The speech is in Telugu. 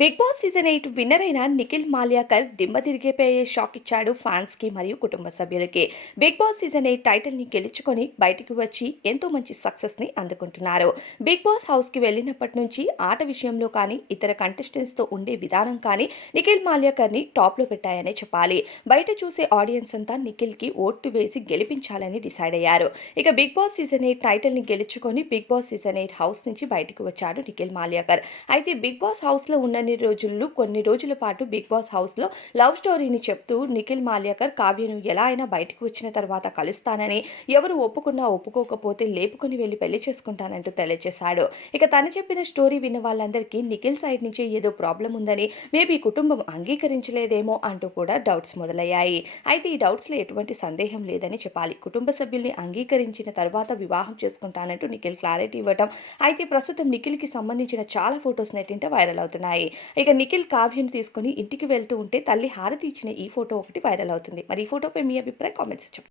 Big Boss season eight winner అయిన నిఖిల్ మాల్యాకర్ దిమ్మ తిరిగిపోయే షాక్ ఇచ్చాడు ఫ్యాన్స్కి మరియు కుటుంబ సభ్యులకి. బిగ్ బాస్ సీజన్ ఎయిట్ టైటిల్ని గెలుచుకొని బయటికి వచ్చి ఎంతో మంచి సక్సెస్ని అందుకుంటున్నారు. బిగ్ బాస్ హౌస్కి వెళ్ళినప్పటి నుంచి ఆట విషయంలో కానీ ఇతర కంటెస్టెంట్స్తో ఉండే విధానం కానీ నిఖిల్ మాల్యాకర్ని టాప్లో పెట్టాయనే చెప్పాలి. బయట చూసే ఆడియన్స్ అంతా నిఖిల్కి ఓటు వేసి గెలిపించాలని డిసైడ్ అయ్యారు. ఇక బిగ్ బాస్ సీజన్ ఎయిట్ టైటిల్ని గెలుచుకొని Big Boss season eight house నుంచి బయటకు వచ్చాడు నిఖిల్ మాల్యాకర్. అయితే బిగ్ బాస్ హౌస్లో కొన్ని రోజులు కొన్ని రోజుల పాటు బిగ్ బాస్ హౌస్లో లవ్ స్టోరీని చెప్తూ నిఖిల్ మాల్యాకర్ కావ్యను ఎలా అయినా బయటకు వచ్చిన తర్వాత కలుస్తానని ఎవరు ఒప్పుకున్నా ఒప్పుకోకపోతే లేపుకొని వెళ్ళి పెళ్ళి చేసుకుంటానంటూ తెలియజేశాడు. ఇక తను చెప్పిన స్టోరీ విన్న వాళ్ళందరికీ నిఖిల్ సైడ్ నుంచి ఏదో ప్రాబ్లం ఉందని మేబీ కుటుంబం అంగీకరించలేదేమో అంటూ కూడా డౌట్స్ మొదలయ్యాయి. అయితే ఈ డౌట్స్లో ఎటువంటి సందేహం లేదని చెప్పాలి. కుటుంబ సభ్యుల్ని అంగీకరించిన తర్వాత వివాహం చేసుకుంటానంటూ నిఖిల్ క్లారిటీ ఇవ్వటం అయితే ప్రస్తుతం నిఖిల్కి సంబంధించిన చాలా ఫొటోస్ నెట్టింట వైరల్ అవుతున్నాయి. ఇక నిఖిల్ కావ్యను తీసుకొని ఇంటికి వెళ్తూ ఉంటే తల్లి హారతి ఇచ్చిన ఈ ఫోటో ఒకటి వైరల్ అవుతుంది. మరి ఈ ఫోటోపై మీ అభిప్రాయం కామెంట్స్ చెప్పండి.